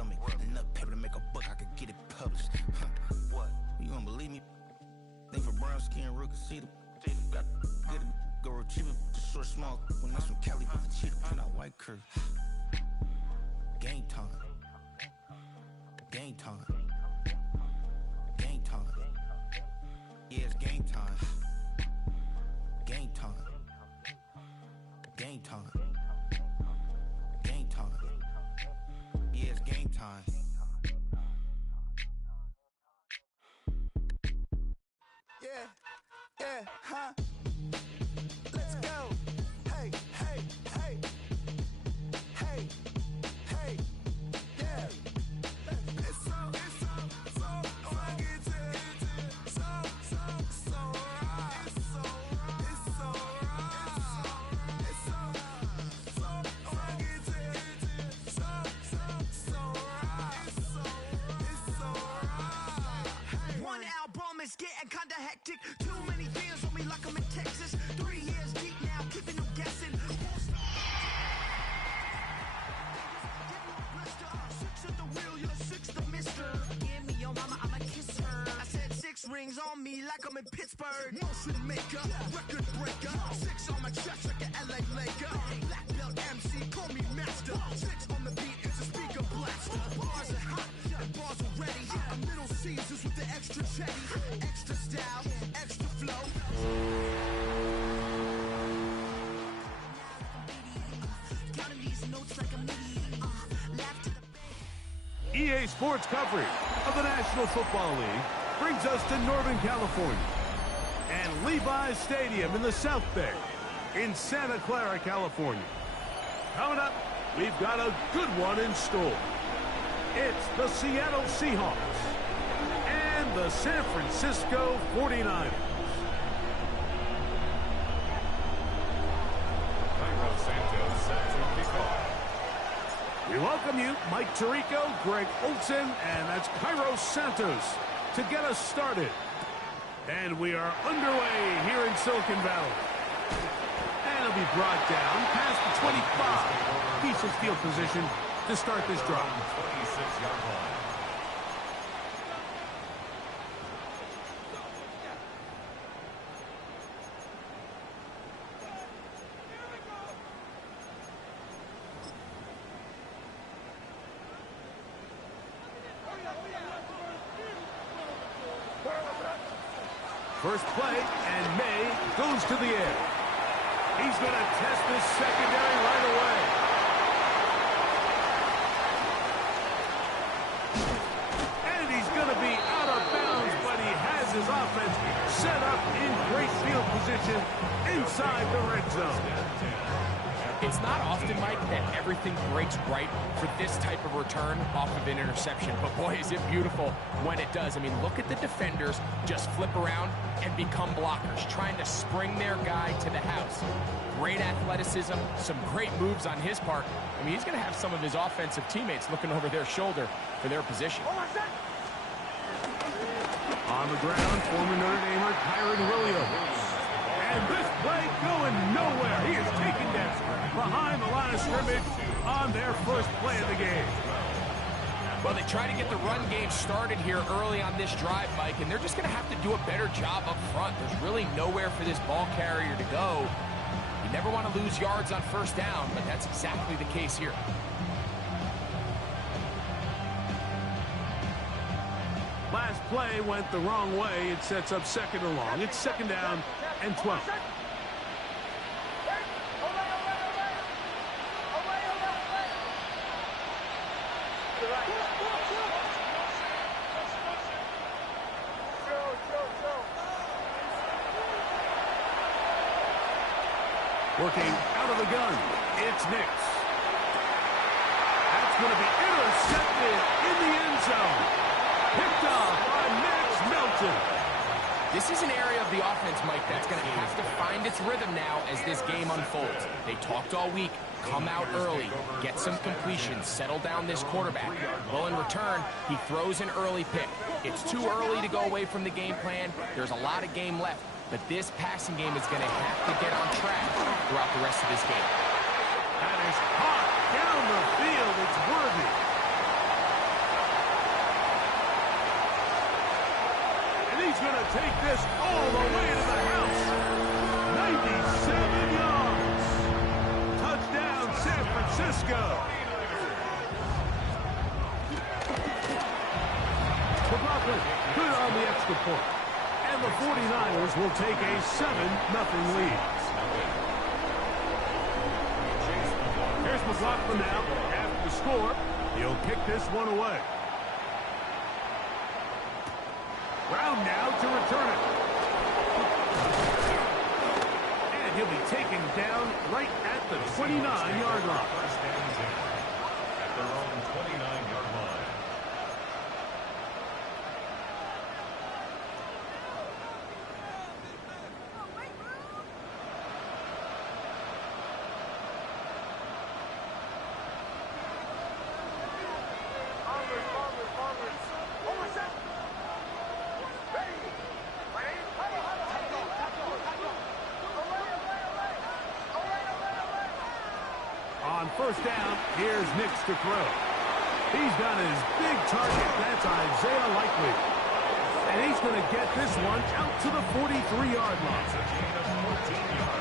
stomach. Enough paper to make a book, I could get it published. What? You don't believe me? Think for brown skin, real can see them. Got good go retrieve it, short, small. When that's from Cali, with the cheetah, put out white curve. Game time. Game time. Game time. Yeah, it's game time. Game time. Game time. Game time. Yeah, it's game time. Yeah, huh? Let's go. Hey, hey, hey. Hey, hey, yeah. It's so right. One album is getting kinda hectic. Too many fans on me like I'm in Texas. 3 years deep now, keeping them guessing. Six at the wheel, you're six the mister. Give me your mama, I'ma kiss her. I said 6 rings on me like I'm in Pittsburgh. Motion maker, record breaker. 6 on my chest like an LA Laker. Black belt MC, call me master. 6 on the beat, it's a speaker blast. Bars are hot, and bars are ready. A middle Caesars with the extra chetty. Extra style, extra flow. Counting these notes like a MIDI. Laugh to the EA Sports coverage of the National Football League brings us to Northern California and Levi's Stadium in the South Bay in Santa Clara, California. Coming up, we've got a good one in store. It's the Seattle Seahawks and the San Francisco 49ers. We welcome you, Mike Tirico, Greg Olson, and that's Cairo Santos to get us started. And we are underway here in Silicon Valley. And it'll be brought down past the 25. Decent field position to start this drive. 26-yard line. First play, and May goes to the air. He's going to test this secondary right away. And he's going to be out of bounds, but he has his offense set up in great field position inside the red zone. It's not often, Mike, that everything breaks right for this type of return off of an interception. But, boy, is it beautiful when it does. I mean, look at the defenders just flip around and become blockers, trying to spring their guy to the house. Great athleticism, some great moves on his part. I mean, he's going to have some of his offensive teammates looking over their shoulder for their position. On the ground, former Notre Damer Kyron Williams. And this play going nowhere. He is taken down behind the line of scrimmage on their first play of the game. Well, they try to get the run game started here early on this drive, Mike, and they're just going to have to do a better job up front. There's really nowhere for this ball carrier to go. You never want to lose yards on first down, but that's exactly the case here. Last play went the wrong way. It sets up second and long. It's second down and 12. Working out of the gun, it's Nix. That's going to be intercepted in the end zone. Picked off by Max Melton. This is an area of the offense, Mike, that's going to have to find its rhythm now as this game unfolds. They talked all week, come out early, get some completions, settle down this quarterback. Well, in return, he throws an early pick. It's too early to go away from the game plan. There's a lot of game left, but this passing game is going to have to get on track throughout the rest of this game. That is hot down the field. It's worthy. going to take this all the way to the house. 97 yards. Touchdown, San Francisco. McLaughlin, good on the extra point. And the 49ers will take a 7-0 lead. Here's McLaughlin now. After the score, he'll kick this one away. Brown now to return it. And he'll be taken down right at the 29-yard line. At their own 29-yard line. On first down, here's Nix to throw. He's got his big target. That's Isaiah Likely. And he's going to get this one out to the 43-yard line.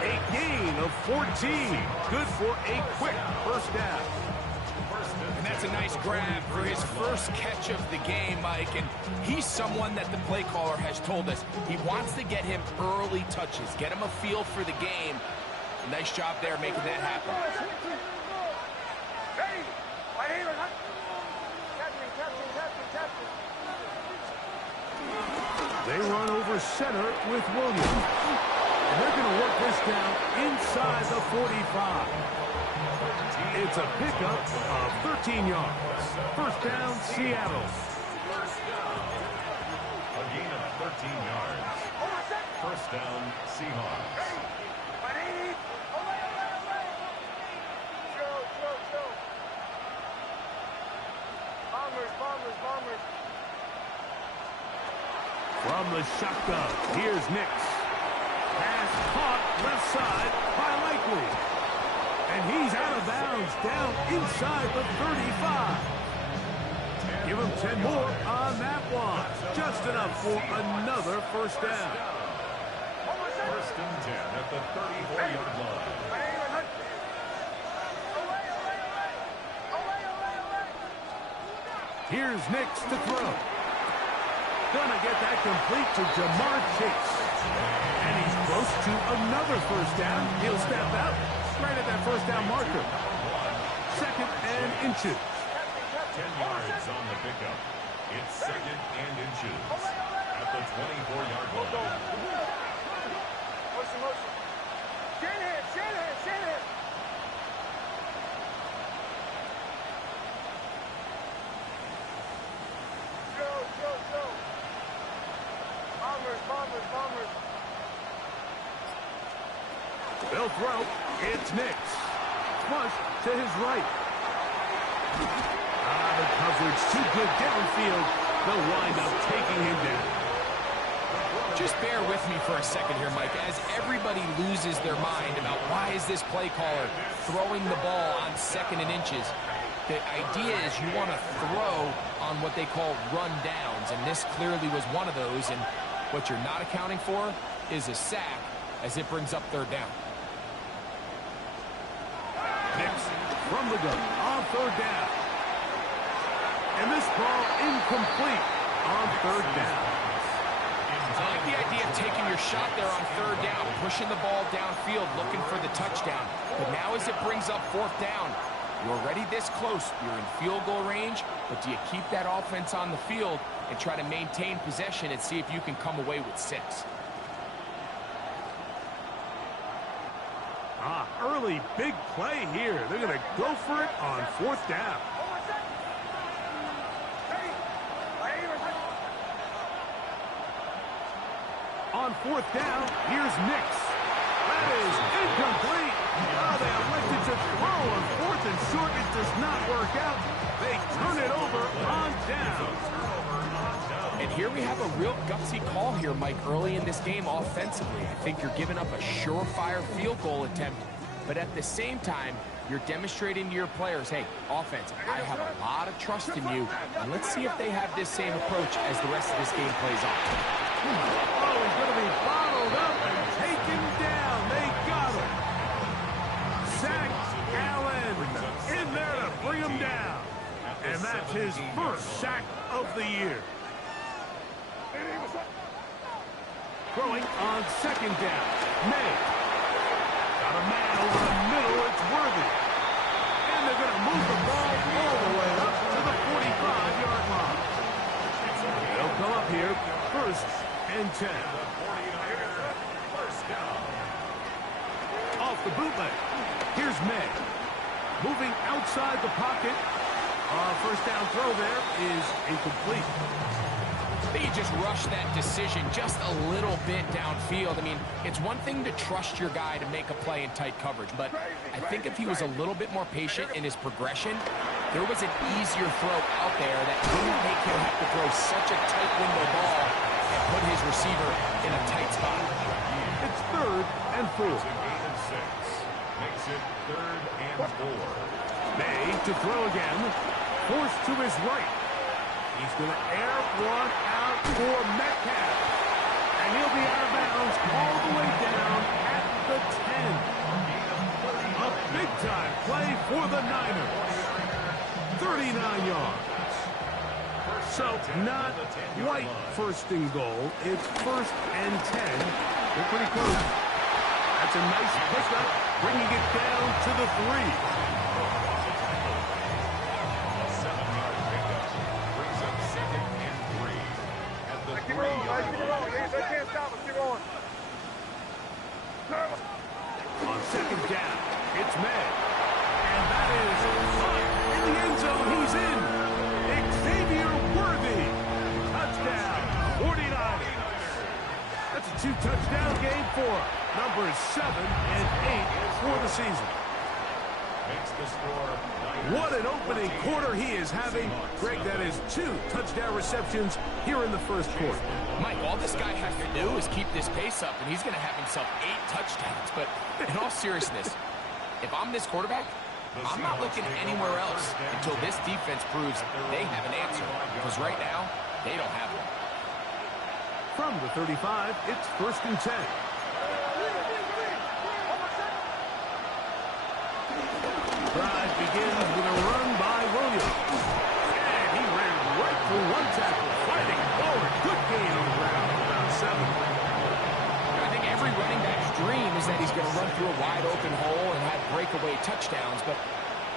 A gain of 14. Good for a quick first down. And that's a nice grab for his first catch of the game, Mike. And he's someone that the play caller has told us he wants to get him early touches, get him a feel for the game. Nice job there making that happen. They run over center with Williams. And they're going to work this down inside the 45. It's a pickup of 13 yards. First down, Seattle. A gain of 13 yards. First down, Seahawks. From the shotgun, here's Nix. Pass caught left side by Likely. And he's out of bounds down inside the 35. Give him 10 more on that one. Just enough for another first down. First and 10 at the 34-yard line. Here's Nix to throw. Gonna get that complete to Jamar Chase. And he's close to another first down. He'll step out right at that first down marker. Second and inches. 10 yards on the pickup. It's second and inches at the 24-yard line. They'll throw. It's Nix. Flush to his right. The coverage too good downfield. They'll wind up taking him down. Just bear with me for a second here, Mike, as everybody loses their mind about why is this play caller throwing the ball on second and inches. The idea is you want to throw on what they call run downs, and this clearly was one of those, and what you're not accounting for is a sack as it brings up third down. Nix from the gun on third down. And this ball incomplete on third down. I like the idea of taking your shot there on third down, pushing the ball downfield, looking for the touchdown. But now as it brings up fourth down, you're already this close. You're in field goal range, but do you keep that offense on the field and try to maintain possession and see if you can come away with 6? Early big play here. They're going to go for it on fourth down. On fourth down, here's Nix. That is incomplete. Oh, they elected to throw on fourth and short. It does not work out. They turn it over on down. And here we have a real gutsy call here, Mike, early in this game offensively. I think you're giving up a surefire field goal attempt, but at the same time, you're demonstrating to your players, hey, offense, I have a lot of trust in you, and let's see if they have this same approach as the rest of this game plays on. Oh, he's going to be bottled up and taken down. They got him. Zach Allen in there to bring him down. And that's his first sack of the year. Throwing on second down. May. Got a man over the middle. It's Worthy. And they're going to move the ball all the way up to the 45-yard line. They'll come up here, first and 10. Off the bootleg. Here's May. Moving outside the pocket. First down throw there is incomplete. I think he just rushed that decision just a little bit downfield. I mean, it's one thing to trust your guy to make a play in tight coverage, but I think if he was a little bit more patient in his progression, there was an easier throw out there that wouldn't make him have to throw such a tight window ball and put his receiver in a tight spot. It's third and 4. Makes it third and 4. May to throw again. Forced to his right. He's going to air one out for Metcalf. And he'll be out of bounds all the way down at the 10. A big-time play for the Niners. 39 yards. So not quite first and goal. It's first and 10. They're pretty close. That's a nice pickup, bringing it down to the 3. On second down, it's May. And that is in the end zone. He's in. Xavier Worthy. Touchdown. 49ers. That's a 2-touchdown game for numbers 7 and 8 for the season. Makes the score. What an opening quarter he is having. Greg, that is 2 touchdown receptions here in the first quarter. Mike, all this guy has to do is keep this pace up, and he's going to have himself 8 touchdowns. But in all seriousness, if I'm this quarterback, I'm not looking anywhere else until this defense proves they have an answer. Because right now, they don't have one. From the 35, it's first and 10. Drive begins with a run by Williams. And he ran right through one tackle, fighting forward. Good gain on the ground, about 7. I think every running back's dream is that he's going to run through a wide open hole and have breakaway touchdowns, but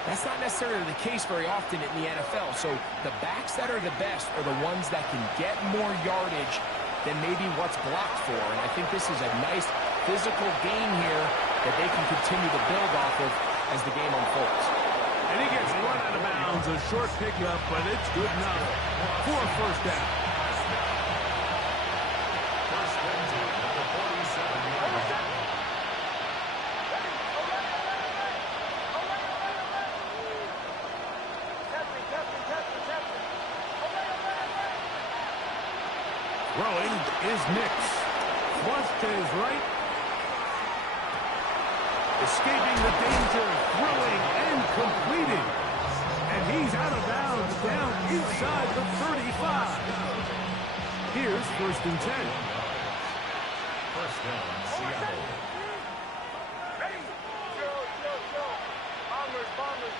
that's not necessarily the case very often in the NFL. So the backs that are the best are the ones that can get more yardage than maybe what's blocked for. And I think this is a nice physical gain here that they can continue to build off of as the game unfolds. And he gets run out of bounds, a short pickup, but it's good enough for a first down. First and 10 at the 47-yard line. Throwing is Nix. Flush to his right. Escaping the danger, throwing and completing. And he's out of bounds down inside the 35. Here's first and 10. First down, Seattle.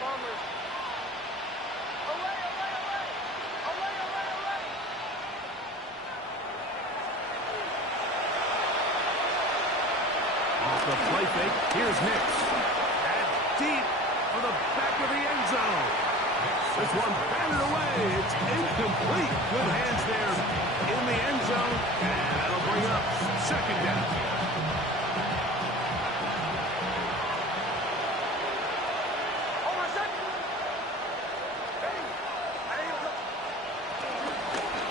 Bombers. Away. Off the play fake, here's Nix. And deep on the back of the end zone. This one batted away. It's incomplete. Good hands there in the end zone. And that'll bring up second down.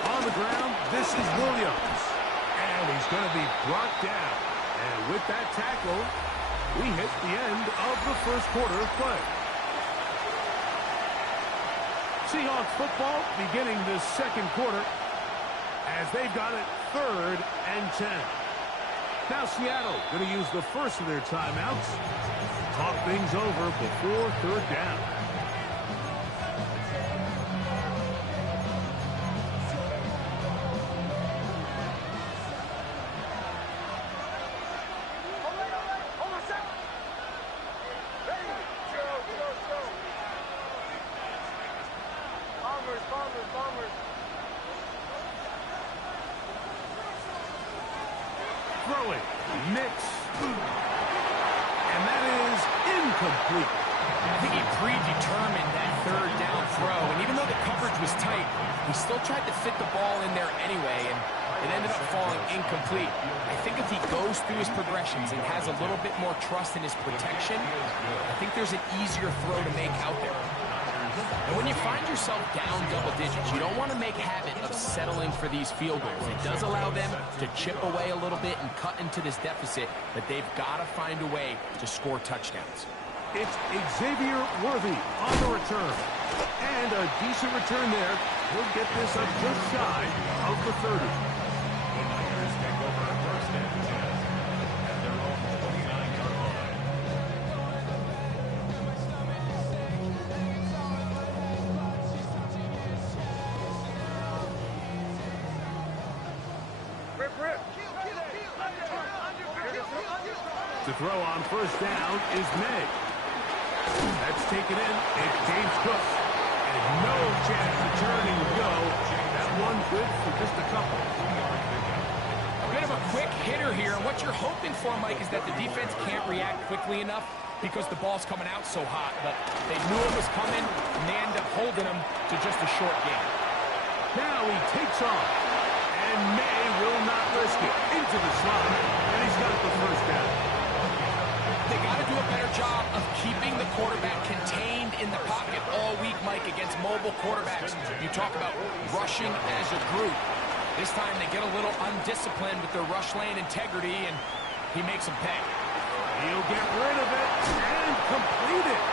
On the ground, this is Williams. And he's going to be brought down. And with that tackle, we hit the end of the first quarter of play. Seahawks football beginning this second quarter as they've got it third and 10. Now Seattle going to use the first of their timeouts. Talk things over before third down. Throwing. Mix. And that is incomplete. I think he predetermined that third down throw, and even though the coverage was tight, he still tried to fit the ball in there anyway, and it ended up falling incomplete. I think if he goes through his progressions and has a little bit more trust in his protection, I think there's an easier throw to make out there. And when you find yourself down double digits, you don't want to make habit of settling for these field goals. It does allow them to chip away a little bit and cut into this deficit, but they've got to find a way to score touchdowns. It's Xavier Worthy on the return. And a decent return there. He'll get this up just shy of the 30. The Niners take over at first and 10 at their own 29-yard line. To throw on first down is May. That's taken in. It's James Cook. And no chance to turn and go. That one good for just a couple. A bit of a quick hitter here. And what you're hoping for, Mike, is that the defense can't react quickly enough because the ball's coming out so hot. But they knew it was coming, and they end up holding him to just a short game. Now he takes off. And May will not risk it. Into the slot. And he's got the first down. They got to do a better job of keeping the quarterback contained in the pocket all week, Mike, against mobile quarterbacks. You talk about rushing as a group. This time they get a little undisciplined with their rush lane integrity, and he makes them pay. He'll get rid of it and complete it.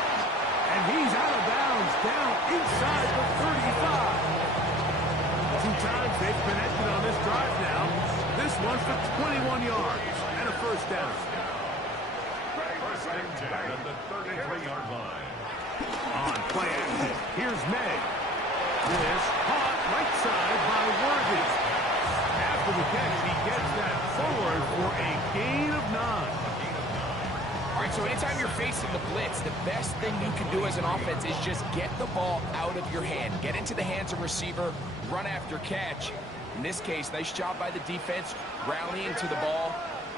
And he's out of bounds down inside the 35. 2 times they've connected on this drive now. This one for 21 yards and a first down. First and 10 at the 33-yard line. On play action, here's May. This caught right side by Worthy. After the catch, he gets that forward for a gain of 9. All right, so anytime you're facing the blitz, the best thing you can do as an offense is just get the ball out of your hand. Get into the hands of receiver, run after catch. In this case, nice job by the defense, rallying to the ball.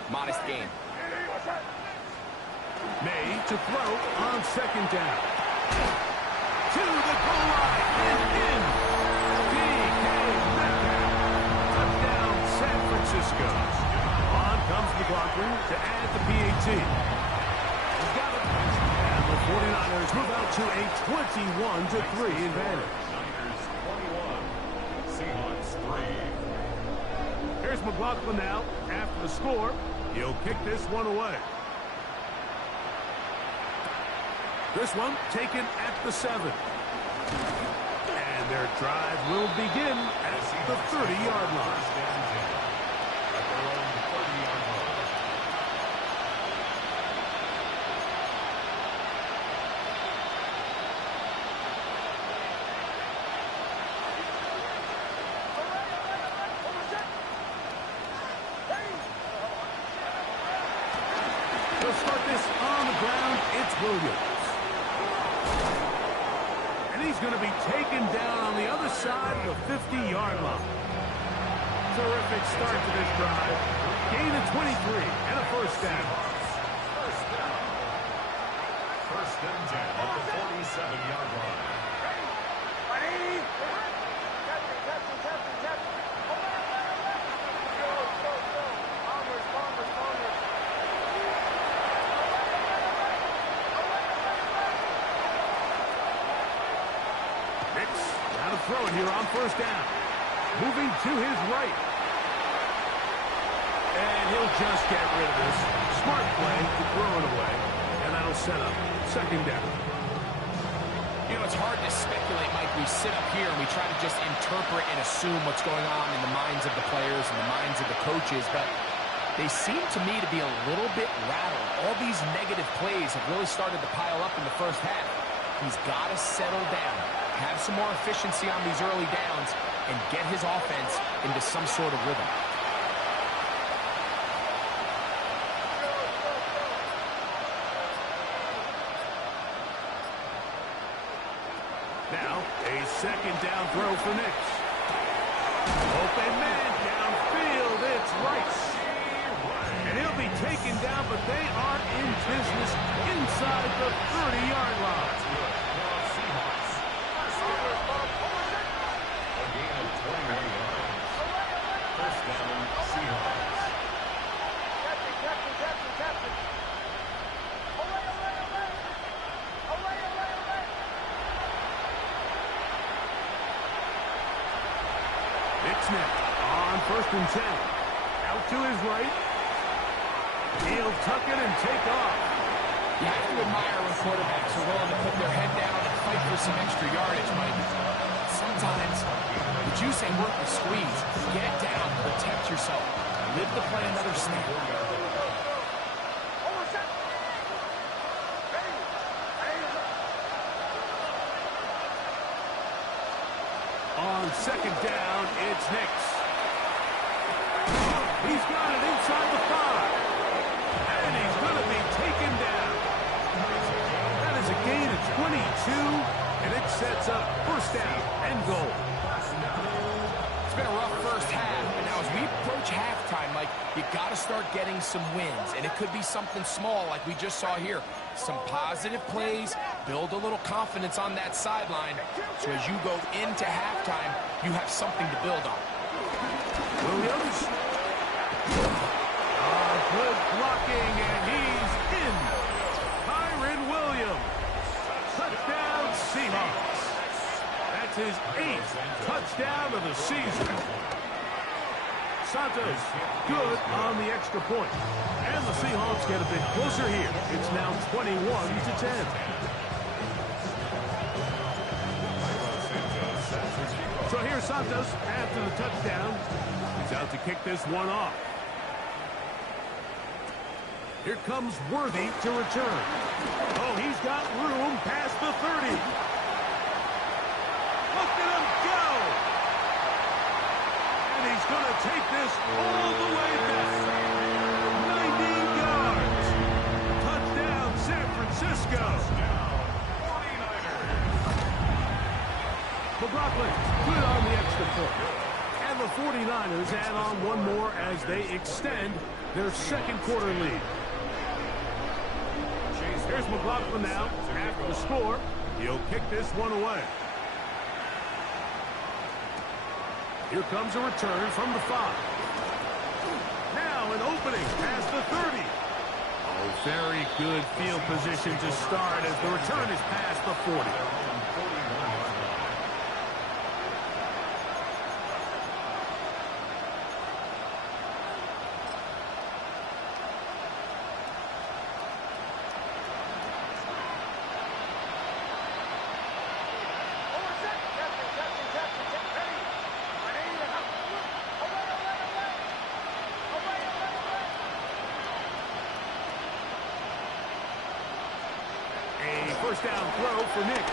Modest gain. May to throw on second down. To the goal line and in. DK Metcalf. Touchdown, San Francisco. On comes McLaughlin to add the PAT. He's got it. And the 49ers move out to a 21-3 advantage. Niners 21, Seahawks 3. Here's McLaughlin now. After the score, he'll kick this one away. This one taken at the 7. And their drive will begin at the 30-yard line. First and 10 at their own 30-yard line. He'll start this on the ground. It's Williams. And he's going to be taken down on the other side of the 50-yard line. Terrific start to this drive. Gain of 23 and a first down. First and 10 at the 47-yard line. Now to throw it here on first down. Moving to his right. And he'll just get rid of this. Smart play to throw it away. And that'll set up second down. You know, it's hard to speculate, Mike. We sit up here and we try to just interpret and assume what's going on in the minds of the players and the minds of the coaches, but they seem to me to be a little bit rattled. All these negative plays have really started to pile up in the first half. He's got to settle down, have some more efficiency on these early downs, and get his offense into some sort of rhythm. Now, a second down throw for Nix. Open man downfield. It's Rice. And he'll be taken down, but they are in business inside the 30-yard line. A gain of 21 yards. First down, Seahawks. It's Nick on 1st and 10. Out to his right. He'll tuck it and take off. You have to admire when quarterbacks are willing to put their head down and fight for some extra yardage, Mike. Sometimes the juice ain't worth the squeeze. Get down, protect yourself, live to play another snap. On 2nd down, it's Nix. He's got it inside the 5. And he's going to be taken down. That is a gain of 22, and it sets up 1st down and goal. It's been a rough first half, and now as we approach halftime, Mike, you got to start getting some wins, and it could be something small like we just saw here. Some positive plays, build a little confidence on that sideline, so as you go into halftime, you have something to build on. Williams. Good blocking, and he's in. Kyren Williams. Touchdown, Seahawks. That's his 8th touchdown of the season. Santos, good on the extra point. And the Seahawks get a bit closer here. It's now 21-10. So here's Santos after the touchdown. He's out to kick this one off. Here comes Worthy to return. Oh, he's got room past the 30. Look at him go! And he's going to take this all the way back. 90 yards. Touchdown, San Francisco. McLaughlin, good on the extra point. And the 49ers add on one more as they extend their 2nd quarter lead. Here's McLaughlin now. After the score, he'll kick this one away. Here comes a return from the 5. Now an opening past the 30. Oh, very good field position to start as the return is past the 40. First down throw for Nix.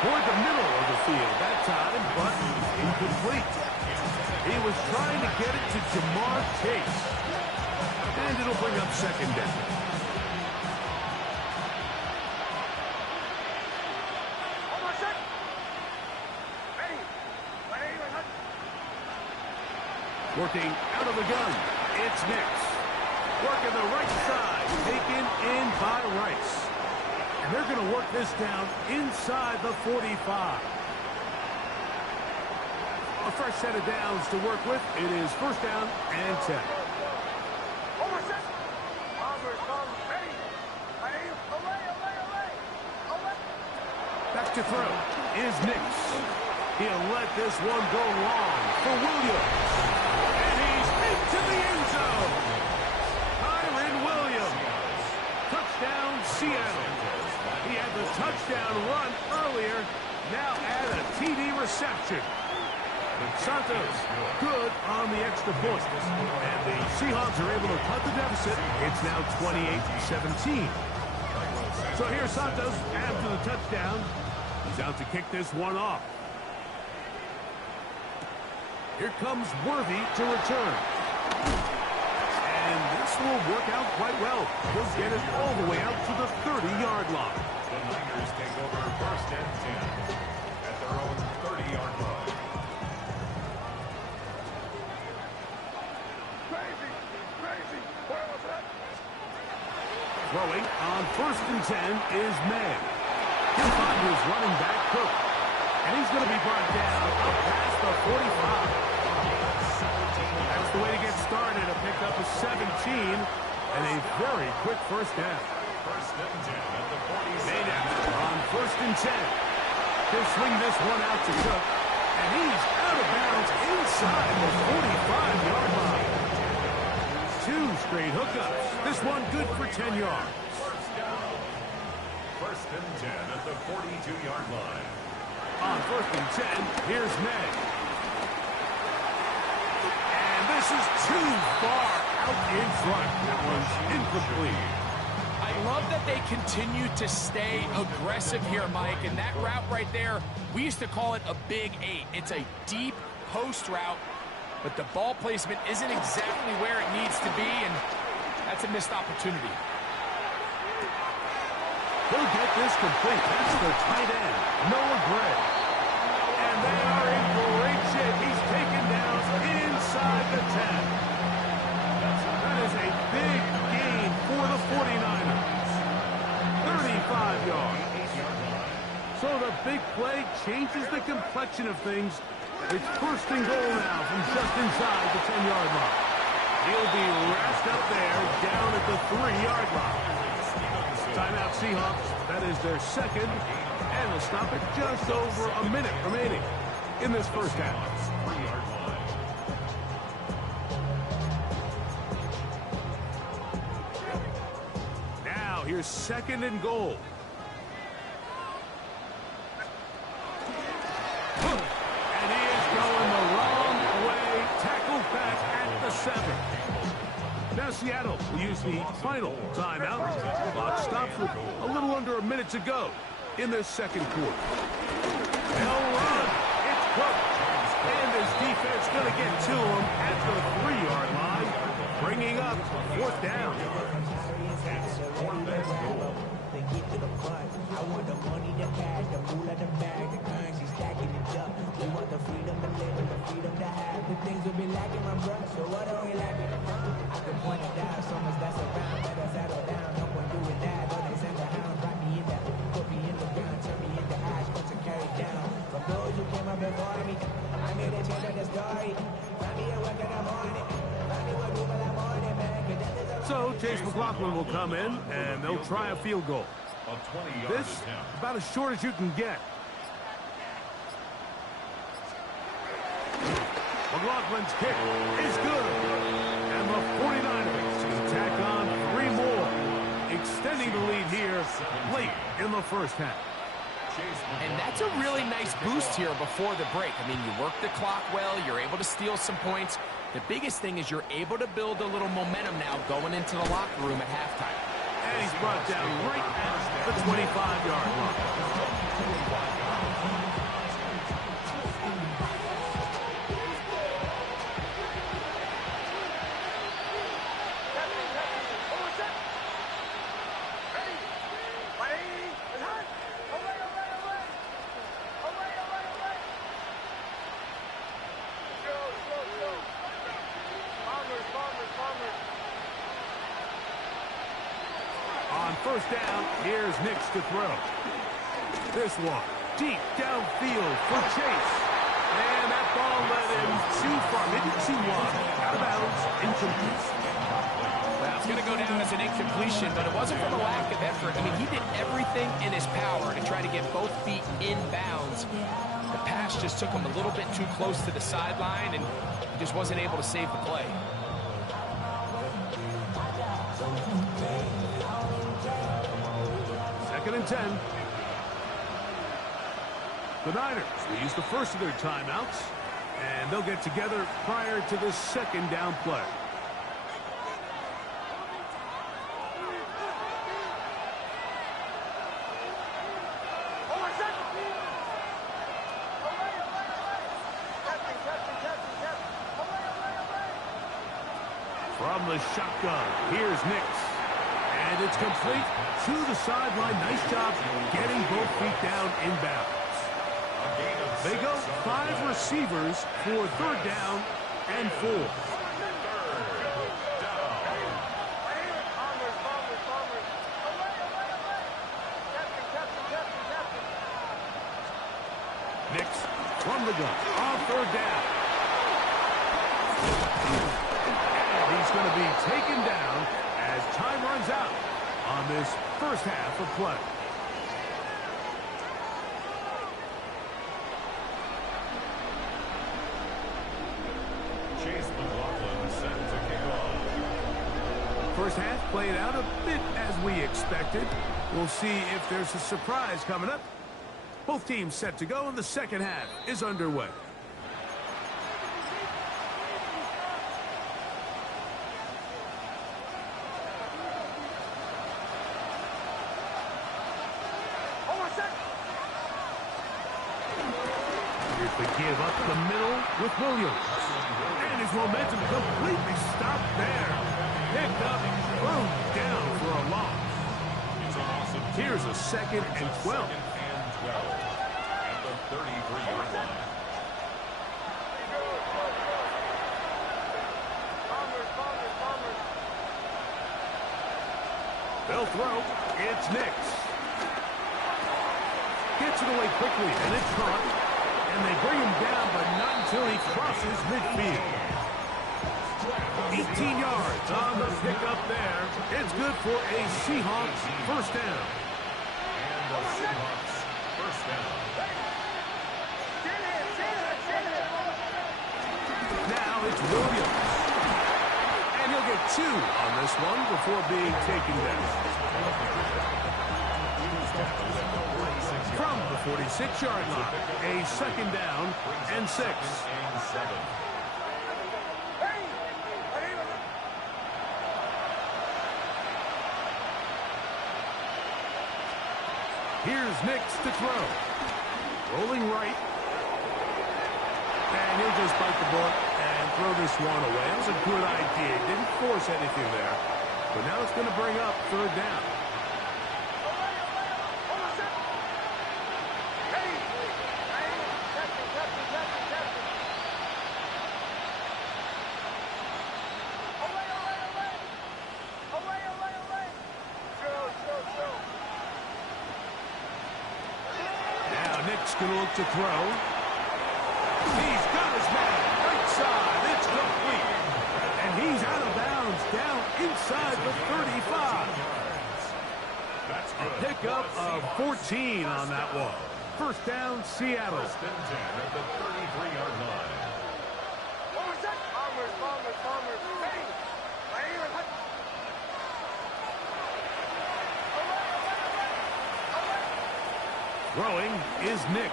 Toward the middle of the field that time, but incomplete. He was trying to get it to Jamar Chase. And it'll bring up 2nd down. Working out of the gun, it's Nix. Working the right side, taken in by Rice. And they're going to work this down inside the 45. A fresh set of downs to work with. It is 1st down and 10. Back to throw is Nix. He'll let this one go long for Williams. And he's into the end zone. Kyren Williams. Touchdown, Seattle. He had the touchdown run earlier. Now add a TD reception. Santos, good on the extra point. And the Seahawks are able to cut the deficit. It's now 28-17. So here's Santos after the touchdown. He's out to kick this one off. Here comes Worthy to return. And this will work out quite well. He'll get it all the way out to the 30-yard line. The Niners take over first and 10 at their own 30-yard line. Throwing on first and 10 is May. He'll find his running back, Cook. And he's going to be brought down up past the 45. That's the way to get started. A pickup of 17 and a very quick first down. First and 10 at the 47. Made on first and 10. He'll swing this one out to Cook. And he's out of bounds inside the 45-yard line. Two straight hookups. This one good for 10 yards. First and 10 at the 42-yard line. On first and 10, here's May. And this is too far out in front. That one's incomplete. I love that they continue to stay aggressive here, Mike. And that route right there, we used to call it a big 8. It's a deep post route, but the ball placement isn't exactly where it needs to be, and that's a missed opportunity. He'll get this complete. That's the tight end, Noah Gray. And they are in great shape. He's taken down inside the 10. That is a big gain for the 49ers. 35 yards. So the big play changes the complexion of things. It's first and goal now from just inside the 10-yard line. He'll be wrapped up there down at the 3-yard line. Timeout Seahawks. That is their second. And they'll stop it just over a minute remaining in this first half. 3-yard line. Now here's second and goal. And he is going the wrong way. Tackled back at the 7. Now Seattle will use the final timeout. Clock stops with a little under a minute to go in the second quarter. They'll run. It's Cook. And his defense going to get to him at the 3-yard line, bringing up fourth down. I want the money, the cash, the fool at the bag, the currency stacking it up. We want the freedom to live and the freedom to have. The things will be lacking, my bruh, so what are we lacking? I can point it out, so much that's around. Let us settle down, no one doing that. Though they send the hounds, rock me in that. Put me in the ground, turn me into ash, put to carry down. From those who came up before me, I made a change of the story. Find me at work in the morning. Find me what people I'm on it, man. So Chase McLaughlin will come in, and they'll try a field goal. A 20-yard This attempt. about as short as you can get. McLaughlin's kick is good. And the 49ers tack on 3 more, extending the lead here late in the first half. And that's a really nice boost here before the break. I mean, you work the clock well, you're able to steal some points. The biggest thing is you're able to build a little momentum now going into the locker room at halftime. And he's brought down right at the 25-yard line. On first down, here's Nix to throw. This one, deep downfield for Chase. And that ball led him too far, maybe too wide. Out of bounds, incomplete. Well, it's going to go down as an incompletion, but it wasn't from a lack of effort. I mean, he did everything in his power to try to get both feet in bounds. The pass just took him a little bit too close to the sideline, and he just wasn't able to save the play. Second and 10. The Niners will use the first of their timeouts, and they'll get together prior to the second down play. From the shotgun, here's Nix. And it's complete to the sideline. Nice job getting both feet down in bounds. They go 5 receivers for 3rd down and 4. Nix from the gun on 3rd down. And he's going to be taken down as time runs out on this first half of play. Set to kick off. First half played out a bit as we expected. We'll see if there's a surprise coming up. Both teams set to go, and the second half is underway. Here's the give up the middle with Williams. And his momentum completely stopped there. Picked up, thrown down for a loss. Here's a 2nd and 12. At the 33-yard line. They'll throw. It's Nix. Gets it away quickly, and it's caught. And they bring him down, but not until he crosses midfield. 18 yards on the pickup there. It's good for a Seahawks first down. And the Seahawks first down. Now it's Williams. And he'll get 2 on this one before being taken down. From the 46-yard line, a 2nd down and 6. Here's Nix to throw. Rolling right. And he'll just bite the bullet and throw this one away. That was a good idea. Didn't force anything there. But now it's going to bring up 3rd down. Going to look to throw. He's got his man right side. It's complete. And he's out of bounds down inside the 35. A pickup of 14 on that one. First down, Seattle. 1st and 10 at the 33-yard line. Throwing is Nix.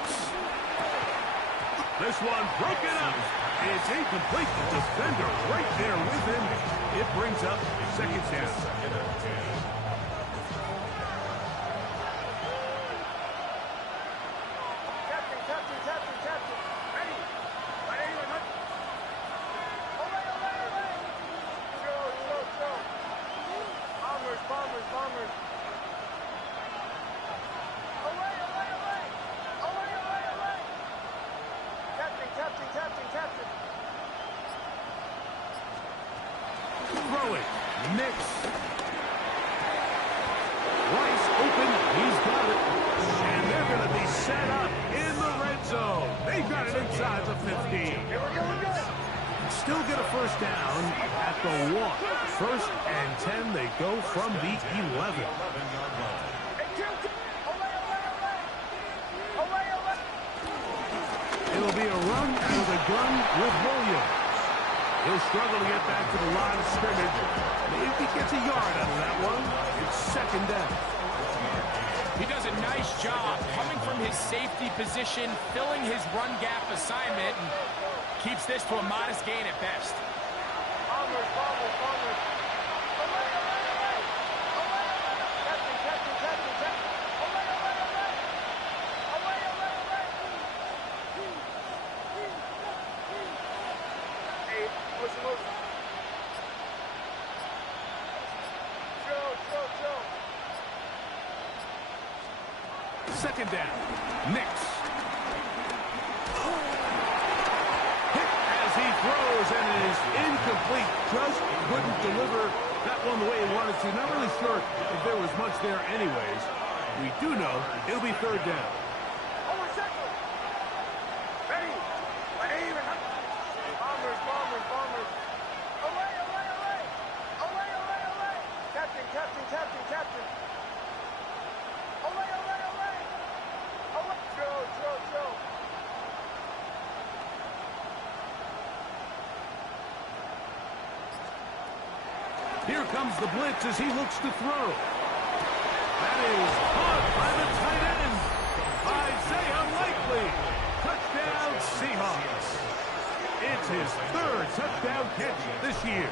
This one broken up. It's incomplete. The defender right there with him. It brings up 2nd down. 2nd and 10. Throwing. Nix. Rice open. He's got it. And they're going to be set up in the red zone. They've got it inside the 15. Still get a first down at the 1. 1st and 10. They go from the 11. It'll be a run out of the gun with Williams. He'll struggle to get back to the line of scrimmage. Maybe he gets a yard out of that one. It's 2nd down. He does a nice job coming from his safety position, filling his run gap assignment, and keeps this to a modest gain at best. second down. Nix. Hit as he throws, and it is incomplete. Just couldn't deliver that one the way he wanted to. Not really sure if there was much there anyways. We do know it'll be third down. Here comes the blitz as he looks to throw. That is caught by the tight end. Isaiah Likely. Touchdown Seahawks. It's his third touchdown catch this year.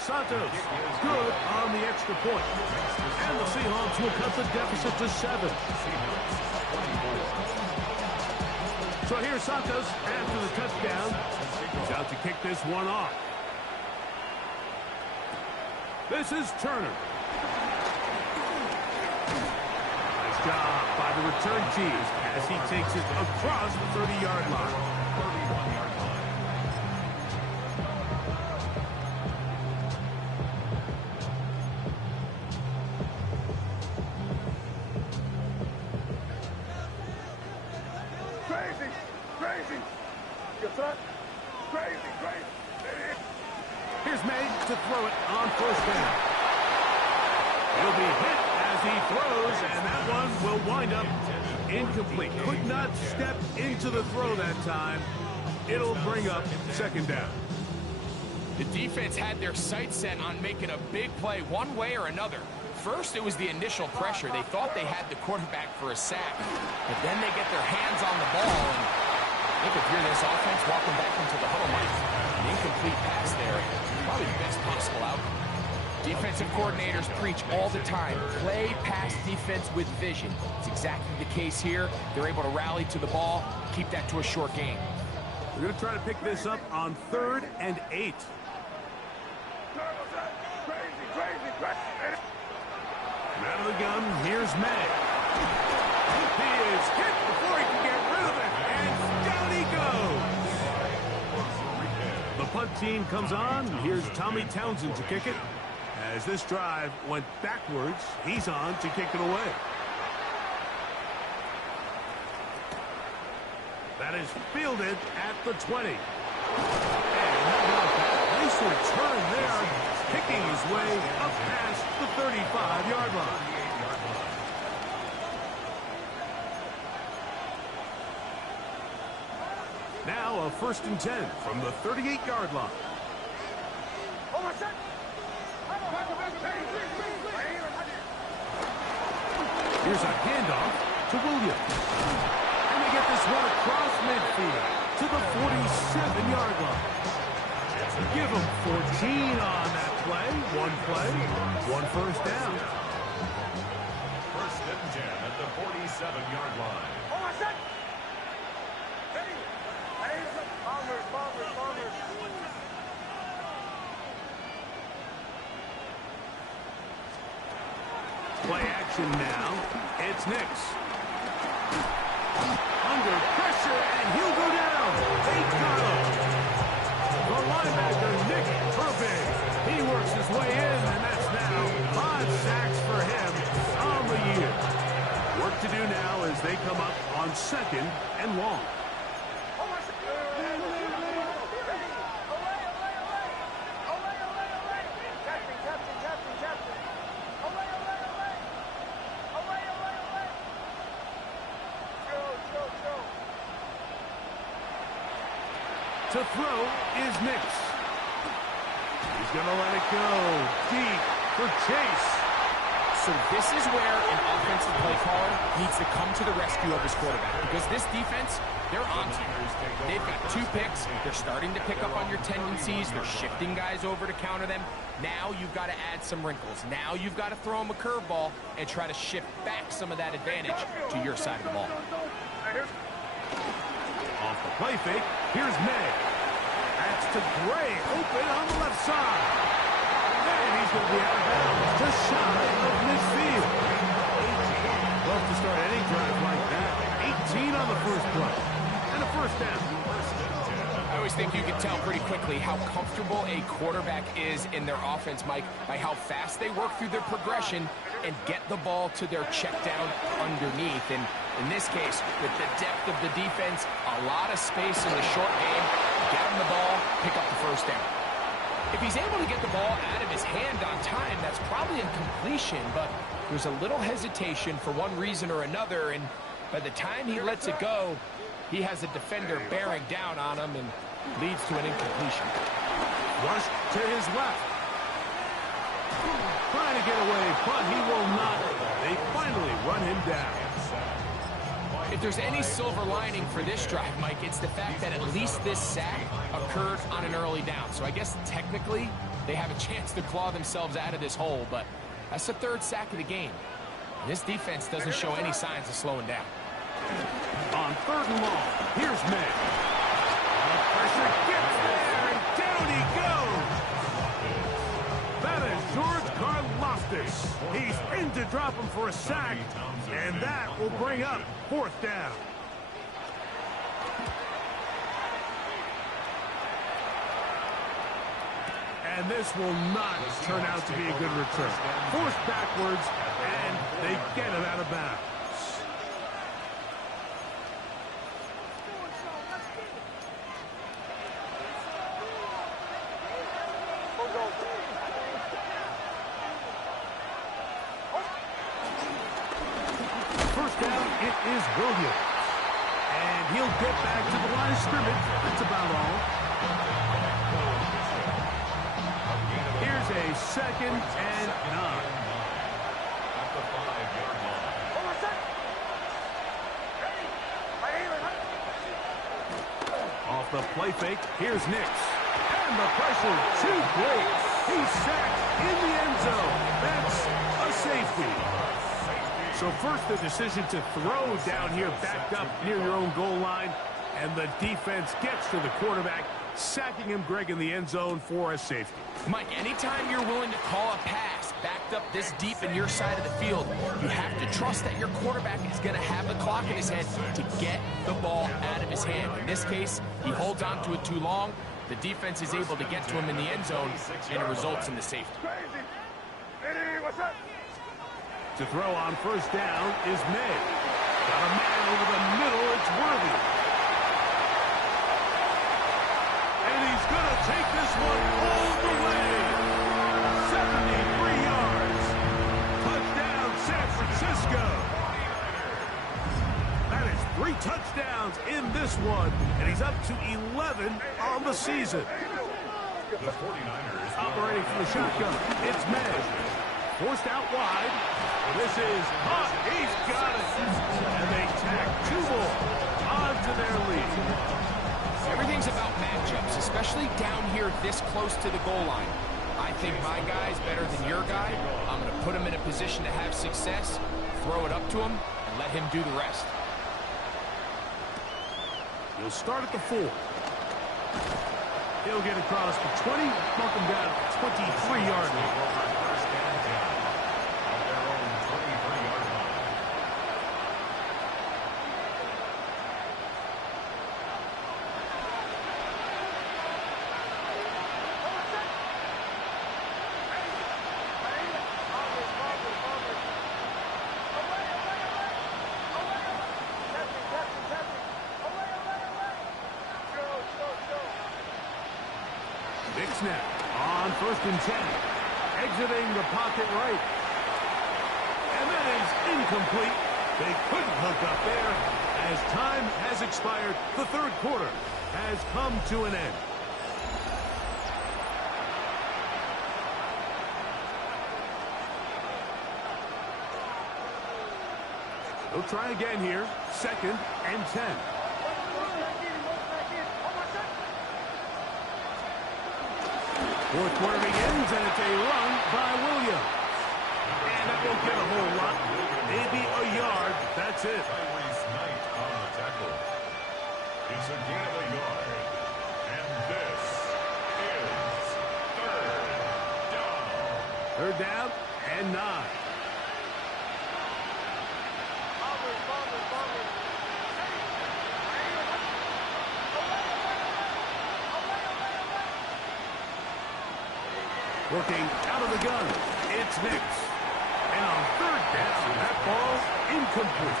Santos good on the extra point. And the Seahawks will cut the deficit to 7. So here's Santos after the touchdown. He's out to kick this one off. This is Turner. Nice job by the return team as he takes it across the 30-yard line. 31-yard line. Crazy. You thought? Crazy. Here's May to throw it on first down. He'll be hit as he throws, and that one will wind up incomplete. Could not step into the throw that time. It'll bring up second down. The defense had their sights set on making a big play one way or another. First, it was the initial pressure. They thought they had the quarterback for a sack, but then they get their hands on the ball, and I think if you're this offense walking back into the huddle, Mike, an incomplete pass there, probably the best possible outcome. Defensive coordinators preach all the time, play pass defense with vision. It's exactly the case here. They're able to rally to the ball, keep that to a short game. We're going to try to pick this up on 3rd and 8. Out of the gun, here's May. He is hit before he can get rid of it, and down he goes. The punt team comes on. Here's Tommy Townsend to kick it. As this drive went backwards, he's on to kick it away. That is fielded at the 20. And nice return there. Picking his way up past the 35-yard line. Now a 1st and 10 from the 38-yard line. Here's a handoff to Williams. And they get this one across midfield to the 47-yard line. Give him 14 on that play. One first down. 1st and 10 at the 47-yard line. Play action now. It's Nix. Under pressure, and he'll go down. They got him. The linebacker, Nick Herbig. He works his way in, and that's now 5 sacks for him on the year. Work to do now as they come up on 2nd and long. To throw is Nix. He's going to let it go deep for Chase. So this is where an offensive play caller needs to come to the rescue of his quarterback, because this defense, they're on to you. They've got 2 picks. They're starting to pick up on your tendencies. They're shifting guys over to counter them. Now you've got to add some wrinkles. Now you've got to throw them a curveball and try to shift back some of that advantage to your side of the ball. Off the play fake, here's May. That's to Gray, open on the left side. And he's going to be out of bounds, just shy of midfield. A tough to start any drive like that. 18 on the first play. And a first down. I always think you can tell pretty quickly how comfortable a quarterback is in their offense, Mike, by how fast they work through their progression and get the ball to their check down underneath. And in this case, with the depth of the defense, a lot of space in the short game, get him the ball, pick up the first down. If he's able to get the ball out of his hand on time, that's probably incompletion, but there's a little hesitation for one reason or another, and by the time he lets it go, he has a defender bearing down on him and leads to an incompletion. Rush to his left. Trying to get away, but he will not. They finally run him down. If there's any silver lining for this drive, Mike, it's the fact that at least this sack occurred on an early down. So I guess technically they have a chance to claw themselves out of this hole, but that's the third sack of the game. And this defense doesn't show any signs of slowing down. On third and long, here's May. Pressure gets there, and down he goes. That is George Karlaftis. He's in to drop him for a sack, and that will bring up fourth down. And this will not turn out to be a good return. Forced backwards, and they get it out of bounds. First down, it is Williams. And he'll get back to the line of scrimmage. That's about all. Here's a 2nd and 9. At the 5-yard line. Off the play fake, here's Nix. And the pressure, too great. He's sacked in the end zone. That's a safety. So first the decision to throw down here, backed up near your own goal line. And the defense gets to the quarterback, sacking him, Greg, in the end zone for a safety. Mike, anytime you're willing to call a pass backed up this deep in your side of the field, you have to trust that your quarterback is going to have the clock in his head to get the ball out of his hand. In this case, he holds on to it too long. The defense is able to get to him in the end zone, and it results in the safety. To throw on first down is May. Got a man over the middle, it's Worthy. And he's going to take this one all the way. 73 yards. Touchdown, San Francisco. That is 3 touchdowns in this one, and he's up to 11 on the season. The 49ers operating from the shotgun. It's May. Forced out wide. This is hot. He's got it. And they tack 2 more onto their lead. Everything's about matchups, especially down here this close to the goal line. I think my guy's better than your guy. I'm going to put him in a position to have success, throw it up to him, and let him do the rest. He'll start at the 4. He'll get across the 20, bump him down 23-yard line. Big snap on 1st and 10. Exiting the pocket right. And that is incomplete. They couldn't hook up there. As time has expired, the 3rd quarter has come to an end. They'll try again here. 2nd and 10. Fourth quarter begins, and it's a run by Williams. And that won't get a whole lot. Maybe a yard. That's it. Knight on the tackle. It's a gain of a yard. And this is 3rd down. 3rd down and 9. Working out of the gun, it's Nix. And on third down, that ball incomplete.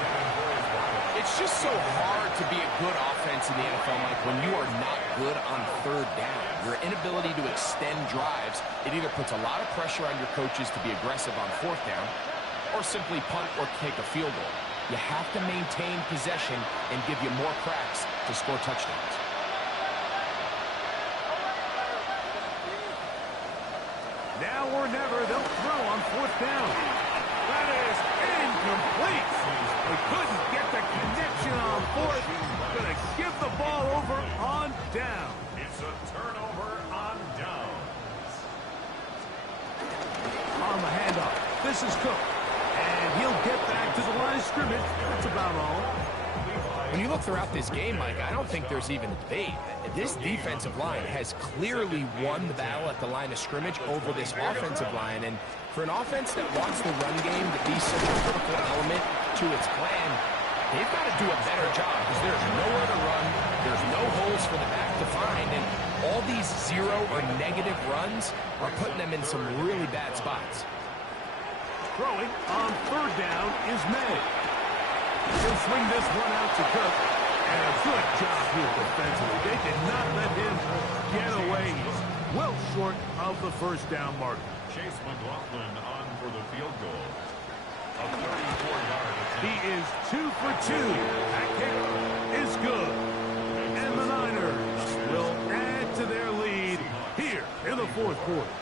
It's just so hard to be a good offense in the NFL, Mike, when you are not good on third down. Your inability to extend drives, it either puts a lot of pressure on your coaches to be aggressive on fourth down or simply punt or take a field goal. You have to maintain possession and give you more cracks to score touchdowns. Now or never, they'll throw on fourth down. That is incomplete. They couldn't get the connection on fourth. Going to give the ball over on down. It's a turnover on downs. On the handoff, this is Cook. And he'll get back to the line of scrimmage. That's about all. When you look throughout this game, Mike, I don't think there's even a debate. This defensive line has clearly won the battle at the line of scrimmage over this offensive line. And for an offense that wants the run game to be such a critical element to its plan, they've got to do a better job because there's nowhere to run. There's no holes for the back to find. And all these zero or negative runs are putting them in some really bad spots. Throwing on third down is May. He'll swing this one out to Cook. And a good job here defensively. They did not let him get away. He's well short of the first down marker. Chase McLaughlin on for the field goal. A 34-yard attempt. He is 2 for 2. That kick is good. And the Niners will add to their lead here in the fourth quarter.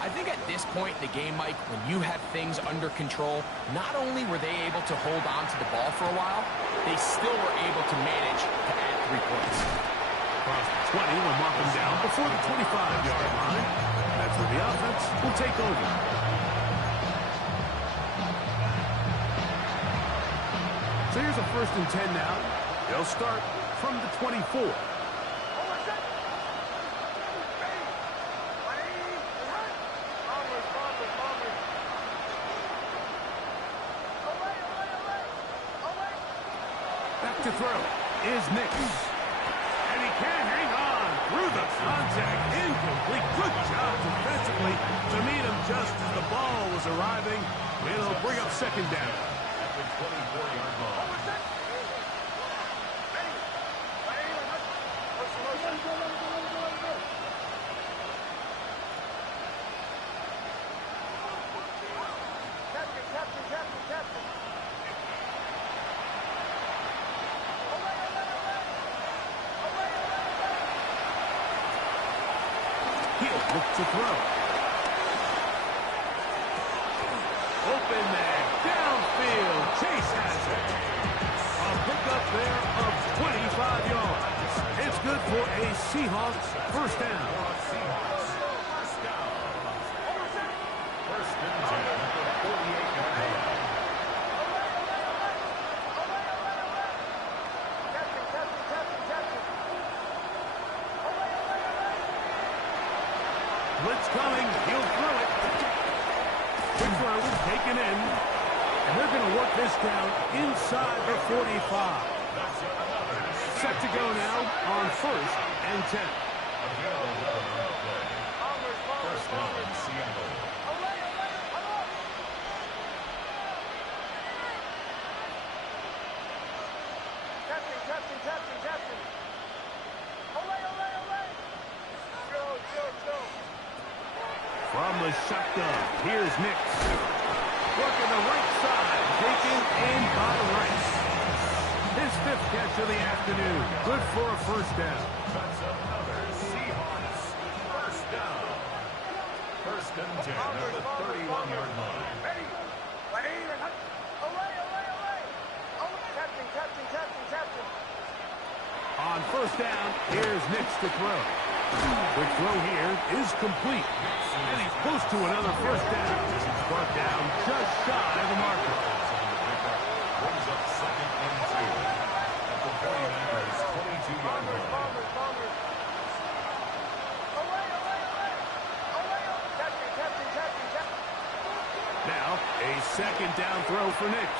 I think at this point in the game, Mike, when you have things under control, not only were they able to hold on to the ball for a while, they still were able to manage to add 3 points. Across the 20 will mark them down before the 25-yard line. That's where the offense will take over. So here's a 1st and 10 now. They'll start from the 24. To throw is Nix. And he can't hang on through the contact. Incomplete. Good job defensively to meet him just as the ball was arriving. It'll bring up 2nd down. At the 24-yard line. Captain. He'll look to throw. Open man, downfield. Chase has it. A pickup there of 25 yards. It's good for a Seahawks 1st down. First and 10 at the 48-yard line. Blitz coming. He'll throw it. Quick throw taken in. And they're going to work this down inside the 45. Set to go now on 1st and 10. First down, Seattle. Captain. From the shotgun, here's Nix. Working the right side, taken in by Rice. His 5th catch of the afternoon. Good for a 1st down. That's another Seahawks 1st down. 1st and 10 at the 31-yard line. Captain. On 1st down, here's Nix to throw. The throw here is complete. And he's close to another 1st down. Brought down just shy of the marker. Brings up 2nd and 2 at the 49ers 22-yard line. Now, a 2nd down throw for Nix.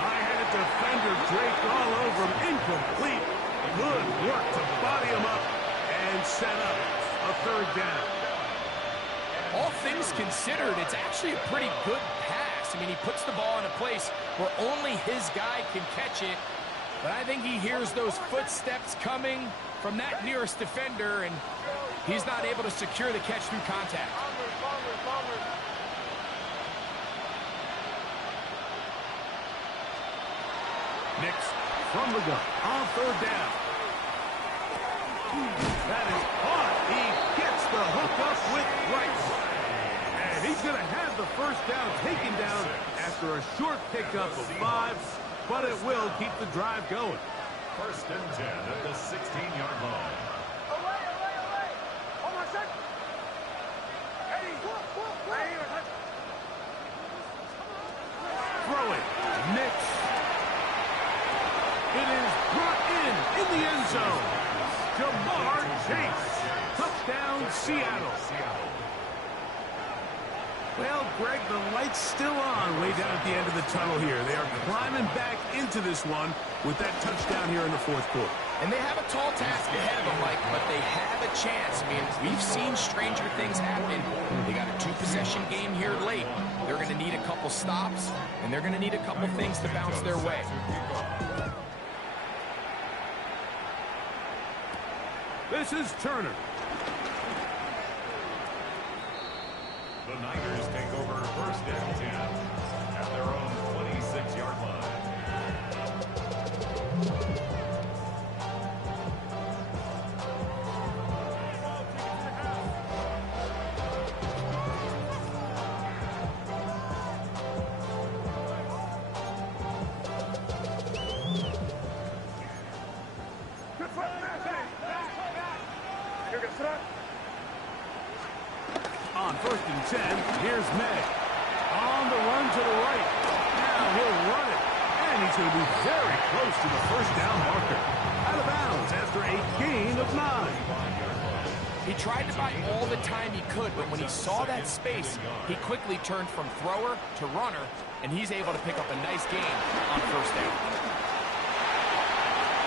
High-headed defender Drake all over him. Incomplete. Good work to body him up and set up a 3rd down. all things considered, it's actually a pretty good pass. I mean, he puts the ball in a place where only his guy can catch it. But I think he hears those footsteps coming from that nearest defender, and he's not able to secure the catch through contact. Nix from the gun on third down. That is caught. He gets the hook up with Rice. And he's going to have the first down taken down after a short pickup of 5, but it will keep the drive going. First and 10 at the 16-yard line. Throw it. Nix. It is brought in the end zone. Jamar Chase. Touchdown, Seattle. Well, Greg, the light's still on way down at the end of the tunnel here. They are climbing back into this one with that touchdown here in the fourth quarter. And they have a tall task ahead of them, Mike, but they have a chance. I mean, we've seen stranger things happen. They got a 2-possession game here late. They're going to need a couple stops, and they're going to need a couple things to bounce their way. This is Turner. The Niners take over first and 10 at their own 26-yard line. On first and 10, here's May. On the run to the right. Now he'll run it. And he's going to be very close to the first down marker. Out of bounds after a gain of 9. He tried to buy all the time he could, but when he saw that space, he quickly turned from thrower to runner, and he's able to pick up a nice gain on first down.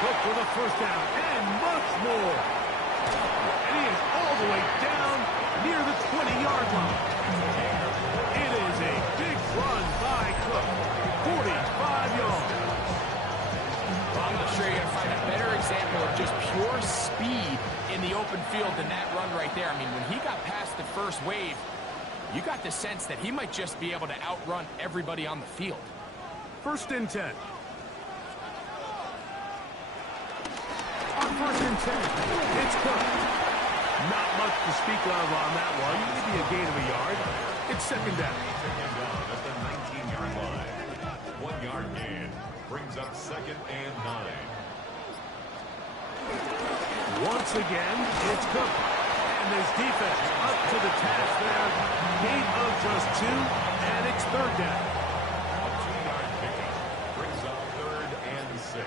Look for the first down and much more. And he is all the way down near the 20-yard line. It is a big run by Cook. 45 yards. Well, I'm not sure you're going to find a better example of just pure speed in the open field than that run right there. I mean, when he got past the first wave, you got the sense that he might just be able to outrun everybody on the field. First and 10. On first and 10, it's Cook. Not much to speak of on that one. Maybe a gain of a yard. It's second down. Taken down at the 19-yard line. 1-yard gain brings up second and 9. Once again, it's Cook. And his defense up to the task there. Gain of just 2, and it's third down. A 2-yard pickup brings up third and 6.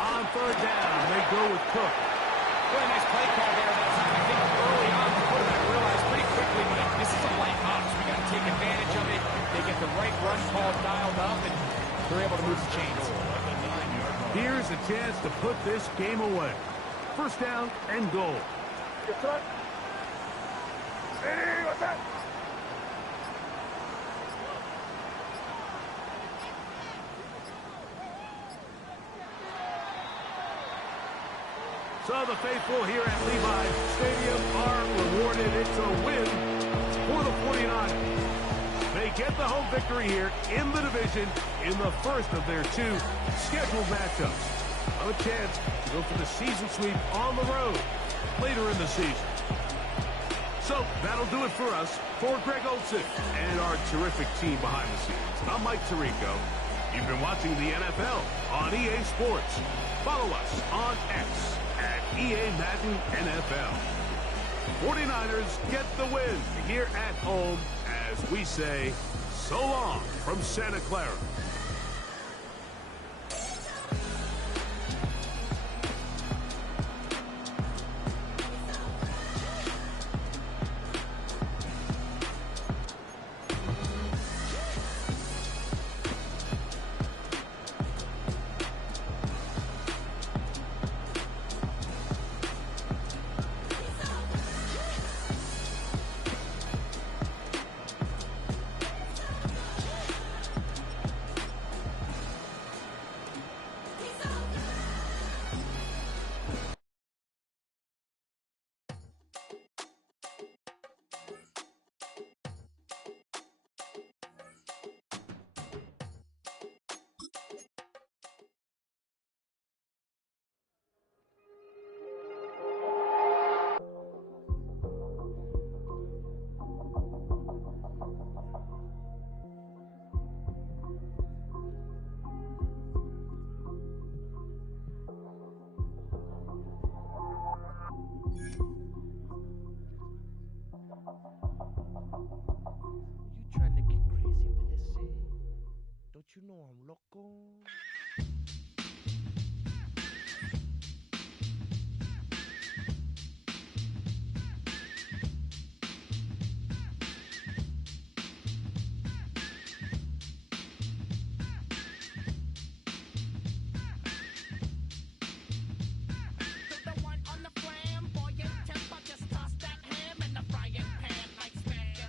On third down, they go with Cook. Really nice play call there. I think early on, the quarterback realized pretty quickly, Mike, this is a light ops. We got to take advantage of it. They get the right run call dialed up, and they're able to move the chains. Here's a chance to put this game away. First down and goal. So the faithful here at Levi Stadium are rewarded. It's a win for the 49ers. They get the home victory here in the division in the first of their 2 scheduled matchups. A chance to go for the season sweep on the road later in the season. So that'll do it for us. For Greg Olson and our terrific team behind the scenes, I'm Mike Tirico. You've been watching the NFL on EA Sports. Follow us on X at EA Madden NFL. 49ers get the win here at home as we say so long from Santa Clara. you know I'm loco.